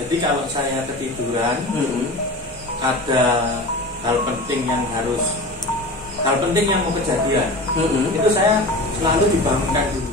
Jadi kalau saya ketiduran, ada hal penting yang mau kejadian, itu saya selalu dibangunkan dulu.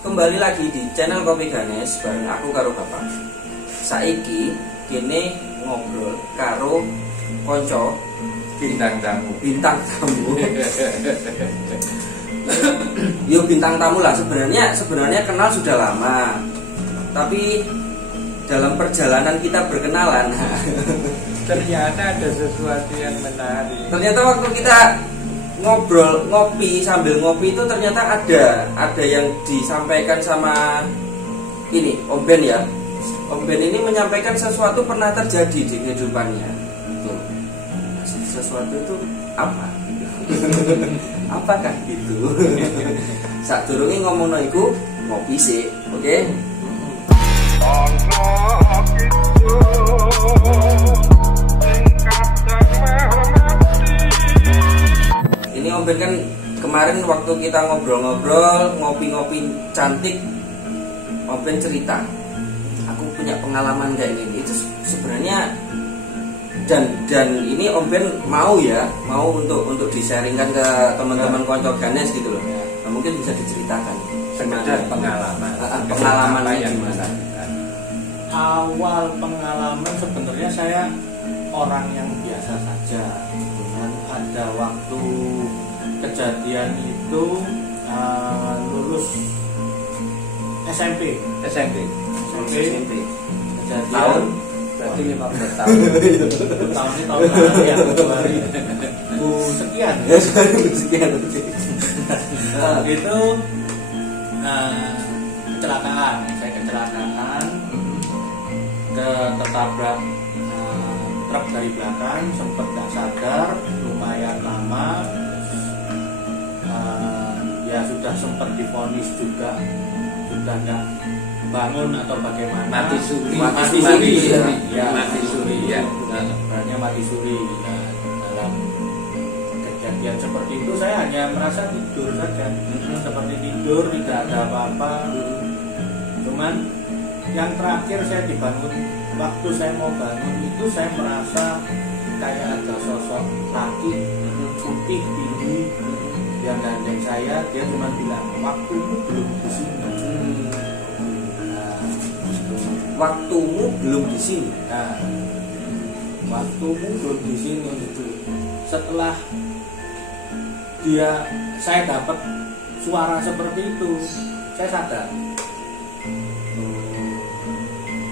Kembali lagi di channel Kopi Ganes bareng aku karo Bapak. Saiki kene ngobrol karo konco bintang tamu. Yo bintang tamu lah, sebenarnya kenal sudah lama. Tapi dalam perjalanan kita berkenalan Ternyata ada sesuatu yang menarik. ternyata waktu kita sambil ngopi itu ternyata ada yang disampaikan sama ini Om Ben ya. Om Ben ini menyampaikan sesuatu pernah terjadi di kehidupannya. Tuh. Sesuatu itu apa? Apakah gitu? Saat durunge ngomongno iku ngopi sih, oke? Ini Om Ben kan kemarin waktu kita ngobrol-ngobrol, ngopi-ngopi cantik, Om Ben cerita, aku punya pengalaman kayak gini. Itu sebenarnya dan ini Om Ben mau untuk di-sharingkan ke teman-teman konco Ganes gitu loh. Nah, mungkin bisa diceritakan Sekedar pengalamannya gimana? Awal pengalaman sebenarnya saya orang yang biasa saja. Dengan ada waktu kejadian itu lulus SMP. Kejadian Tahun berarti 15 tahun. tahun ini tahun lalu ya, 2000 sekian. Itu kecelakaan. Saya kecelakaan, ketabrak truk dari belakang, sempat gak sadar, lumayan lama. Ya sudah sempat divonis juga, sudah gak bangun atau bagaimana, Mati suri ya. Sebenarnya mati suri. Nah, dalam kejadian seperti itu saya hanya merasa tidur saja, seperti tidur, tidak ada apa-apa. Cuman yang terakhir saya dibangun, waktu saya mau bangun itu saya merasa kayak ada sosok laki putih tinggi yang gandeng saya. Dia cuma bilang, waktumu belum di sini. Waktumu belum di sini. Nah, waktumu belum di sini itu. Setelah saya dapat suara seperti itu, saya sadar.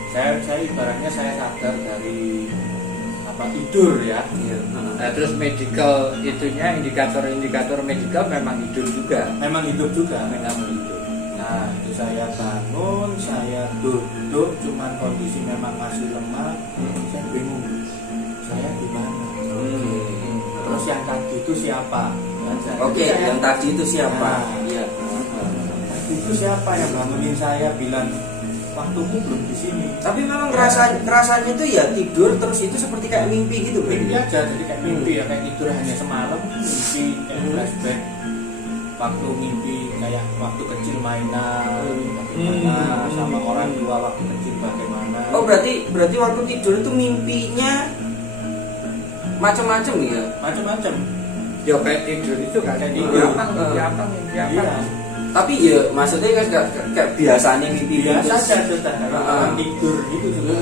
Saya ibaratnya saya sadar dari tidur ya. Nah, terus medical itunya, indikator medikal memang hidup juga. Memang hidup. Nah, itu saya bangun, saya duduk, cuman kondisi memang masih lemah. Saya bingung, saya di mana? Terus yang tadi itu siapa? Oke, yang tadi itu siapa? Iya. Tadi itu siapa yang bangunin saya bilang waktumu belum di sini? Tapi memang rasanya itu ya tidur terus itu seperti kayak mimpi gitu, Mimpi aja, jadi kayak mimpi ya, kayak tidur hanya semalam, mimpi kayak flashback. Waktu mimpi kayak waktu kecil mainan, bagaimana sama orang tua waktu kecil bagaimana. Oh, berarti waktu tidur itu mimpinya macam-macam ya? Macam-macam. Ya kayak tidur itu kan mimpi apa. Tapi ya maksudnya kan kayak biasanya mimpi biasa saja sudah orang tidur gitu juga.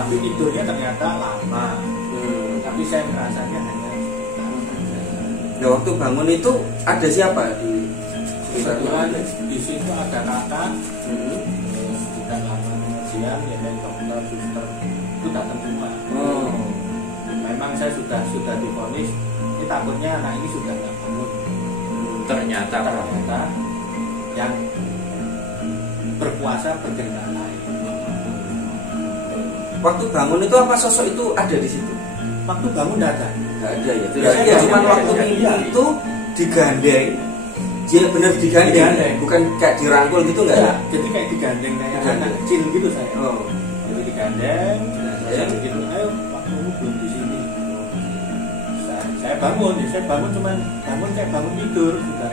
Tapi tidurnya ternyata lama. Tapi saya merasanya hanya ya waktu bangun itu ada siapa di kebetulan di situ ada kakak. Terus tidak lama kemudian ya dari dokter suster itu datang rumah. Memang saya sudah divonis, ini takutnya anak ini sudah nggak bangun. Ternyata yang berkuasa berkehendak lain. Waktu bangun itu apa sosok itu ada di situ? Waktu bangun nggak ada ya. Cuma waktu mimpi itu digandeng Dia bener digandeng, Digandeng. bukan kayak dirangkul gitu nggak? Enggak, jadi kayak digandeng kayak Digandeng. anak kecil gitu saya. Oh, Jadi digandeng, Digandeng. saya begitu, ayo waktumu belum di sini. Saya bangun, ya saya bangun cuman bangun kayak bangun tidur sudah.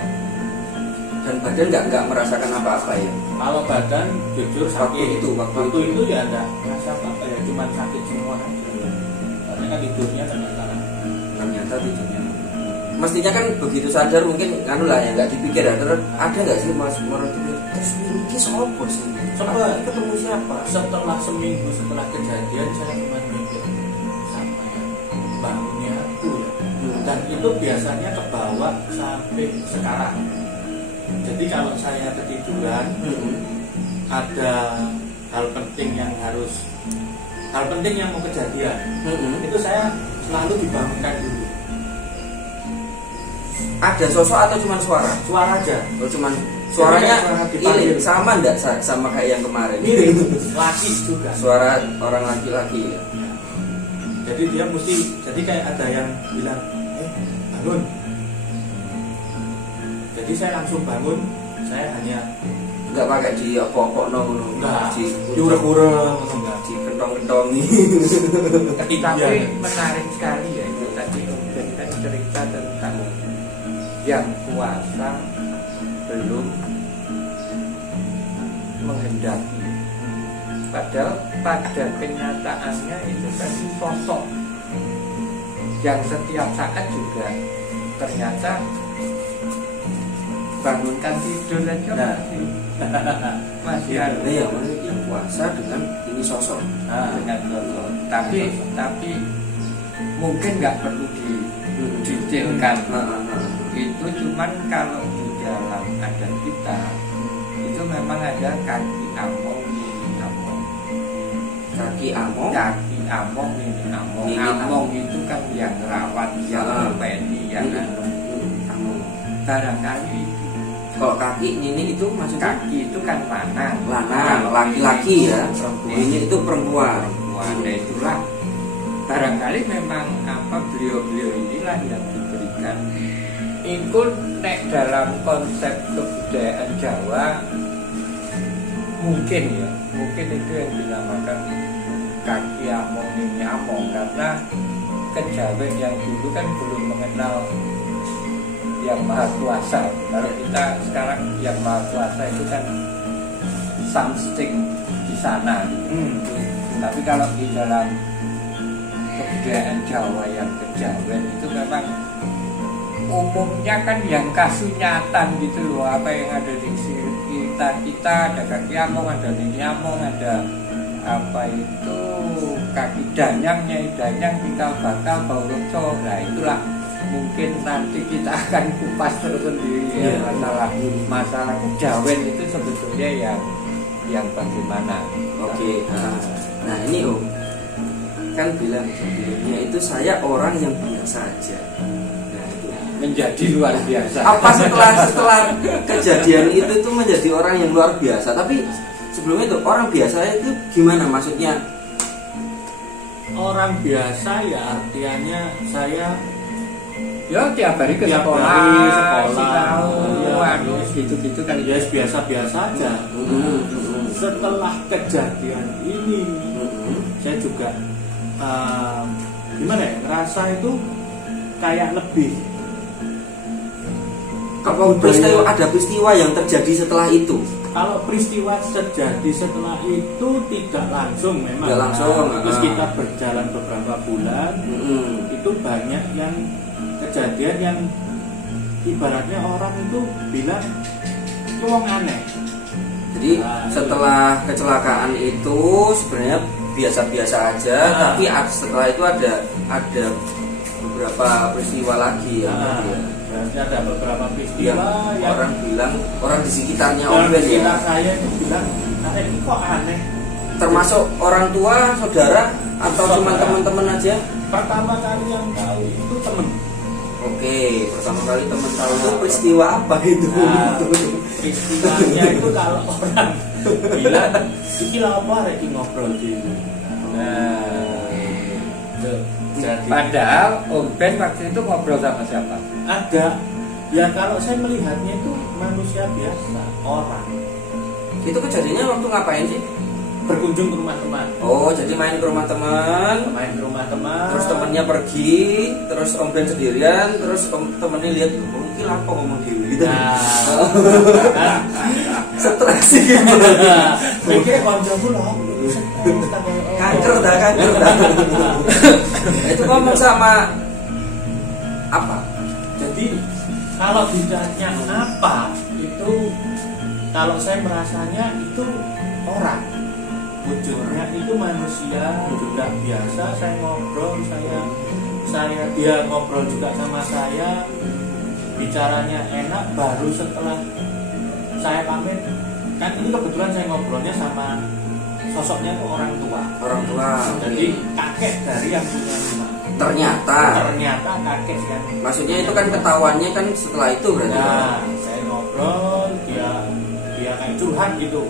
dan badan nggak merasakan apa-apa ya? Kalau badan jujur sakit. Waktu itu. Ya enggak merasa apa ya, cuman sakit semua aja. Karena kan tidurnya Ternyata tidurnya. Mestinya kan begitu sadar mungkin anu lah ya nggak dipikir ada nggak sih mas orang itu terus ini sopo sih? Coba Ketemu siapa? setelah seminggu setelah kejadian saya cuma mikir sama ya bangunnya aku ya. Dan itu biasanya kebawa sampai sekarang. Jadi kalau saya ketiduran ada hal penting yang mau kejadian, itu saya selalu dibangunkan dulu. Ada sosok atau cuma suara? Suara aja. Oh cuman suaranya Suara dipanggil. ini sama enggak sama kayak yang kemarin? Mirip, laki juga. Suara orang laki-laki ya. Jadi dia mesti, jadi kayak ada yang bilang, bangun. Jadi saya langsung bangun, saya hanya Enggak pakai di apa-apa ngono. enggak Di urek-urek, enggak. di kentong-kentongi. Tapi Iya. menarik sekali ya itu tadi Ruben kan cerita tentang yang puasa belum menghendaki. Padahal pada kenyataannya itu kan sosok yang setiap saat juga ternyata bangunkan tidur aja Nah. masih ada Nah, ya mana yang puasa dengan ini sosok. dengan sosok. Tapi mungkin nggak perlu didetailkan. Itu cuman kalau di dalam adat kita itu memang ada kaki among, mini among. Kaki among. Kaki among, mini among. Mini Among itu kan yang rawat, yang pedi, yang Among. barangkali Kalau kaki ini itu maksudnya kaki itu kan lanang, laki-laki ya. perempuan. Ini itu perempuan. Nah itulah barangkali memang apa beliau-beliau inilah yang diberikan itu nek dalam konsep kebudayaan Jawa mungkin itu yang dinamakan kaki among ini among karena kejawen yang dulu kan belum mengenal yang maha kuasa. Kalau kita sekarang yang maha kuasa itu kan something di sana gitu. Tapi kalau di dalam kebudayaan Jawa yang kejawen itu memang umumnya kan yang kasunyatan gitu loh, apa yang ada di kita ada kaki among, ada nini among, ada apa itu kaki danyang, nyai danyang, kita bakal bau reco. Nah itulah mungkin nanti kita akan kupas tersendiri ya masalah kejawen itu sebetulnya yang bagaimana. Oke. Nah ini Om kan bilang sebelumnya itu saya orang yang biasa aja. Nah itu Menjadi luar biasa. apa setelah kejadian itu tuh menjadi orang yang luar biasa. Tapi sebelumnya itu orang biasa itu gimana maksudnya? orang biasa ya artinya saya Ya tiap hari ke Tiap sekolah, hari sekolah. sinau, Ya. gitu-gitu kan ya biasa-biasa aja. Setelah kejadian ini saya juga gimana ya, ngerasa itu kayak lebih Ada peristiwa yang terjadi setelah itu. kalau peristiwa terjadi setelah itu tidak langsung memang. Tidak langsung, Terus kita berjalan beberapa bulan, itu banyak yang kejadian yang ibaratnya orang itu bilang itu wong aneh. Jadi setelah kecelakaan itu sebenarnya biasa-biasa aja, tapi setelah itu ada beberapa peristiwa lagi ya. Berarti ada beberapa peristiwa Yang yang orang bilang, orang di sekitarnya orang Om Ben di sekitar ya, saya itu bilang, ini kok aneh. termasuk orang tua, saudara, atau cuma Saudara. teman-teman aja. Pertama kali yang tahu itu temen. Oke, pertama kali teman tahu itu peristiwa apa itu? Nah, peristiwanya itu kalau orang bilang iki lha apa arek iki ngobrol dhewe. Nah, jadi Padahal Om Ben waktu itu ngobrol sama siapa? ada ya kalau saya melihatnya itu manusia biasa, orang. Itu kejadiannya waktu ngapain sih? Berkunjung ke rumah teman. Oh, jadi main ke rumah teman. Main ke rumah teman. Terus temennya pergi, terus Om Ben sendirian, terus temennya lihat, mungkin apa ngomong dewi gitu. Nah, Stres sih gitu. mikirnya koncoku loh. Kanker dah. Itu ngomong sama apa? Jadi kalau ditanya apa itu, kalau saya merasanya itu orang. Wujudnya itu manusia juga biasa. Saya ngobrol, dia ngobrol juga sama saya, bicaranya enak. Baru setelah saya pamit, kan ini kebetulan saya ngobrolnya sama sosoknya itu orang tua. Jadi kakek dari yang punya rumah. Ternyata kakek kan. Maksudnya itu kan ketahuannya kan setelah itu berarti. Nah, saya ngobrol, dia kayak curhat gitu,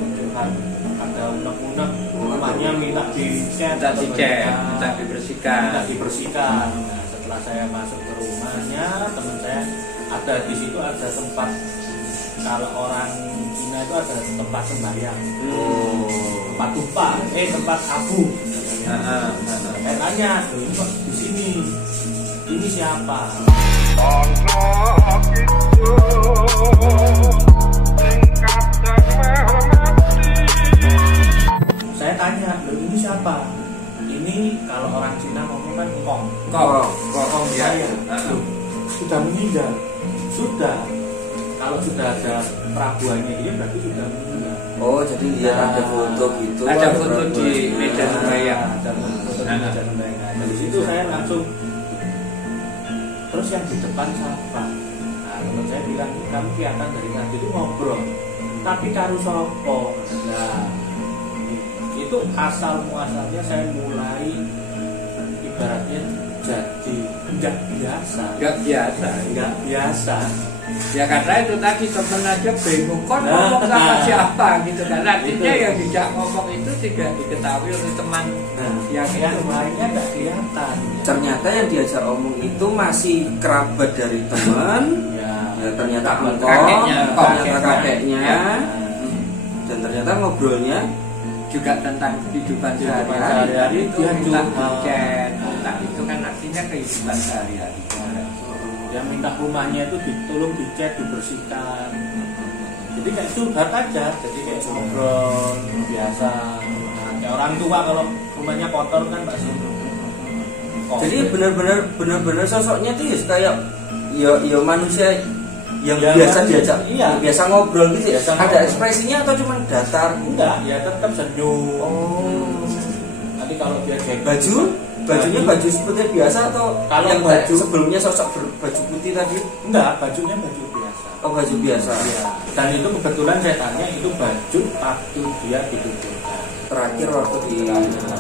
ada unek-unek rumahnya minta dicat, minta dibersihkan. Nah, setelah saya masuk ke rumahnya, teman saya ada di situ, ada tempat, kalau orang Cina itu ada tempat sembahyang, tempat tumpah, tempat abu. Saya tanya, ini kok di sini? Ini siapa? Saya tanya, ini siapa? Ini kalau orang Cina ngomong kan kong saya. Sudah meninggal. Sudah. Kalau sudah ada perabuannya dia berarti sudah meninggal. Oh, jadi lihat ada foto gitu. Ada foto di meja sembahyang. Ada foto di meja sembahyang. Dari situ saya langsung, terus yang di depan siapa? Nah, teman saya bilang, kamu kelihatan dari tadi itu ngobrol. Tapi karo sopo. Nah, itu asal muasalnya saya mulai ibaratnya jadi nggak biasa. Ya karena itu tadi temen aja bingung kok ngomong sama siapa gitu kan. Artinya yang tidak ngomong itu tidak diketahui oleh teman yang lainnya nggak kelihatan. Ternyata yang diajak omong itu masih kerabat dari teman. Ya ternyata kakeknya. Dan ternyata ngobrolnya juga tentang kehidupan sehari-hari. Dia tentang chat, tentang itu kan artinya kehidupan sehari-hari. Yang minta rumahnya itu ditolong dicat, dibersihkan. Jadi kayak curhat aja, jadi kayak ngobrol biasa. Kayak orang tua kalau rumahnya kotor kan pasti. Jadi benar-benar sosoknya tuh kayak ya manusia yang biasa diajak, biasa ngobrol gitu ya. Ada ekspresinya atau cuma datar? Enggak, ya tetap senyum. Nanti kalau dia bajunya baju seperti biasa atau kalau yang baju sebelumnya sosok berbaju putih tadi? Enggak, bajunya baju biasa. Oh, baju biasa. Ya. Dan itu kebetulan saya tanya itu baju waktu dia dikumpulkan. Terakhir waktu di kakeknya.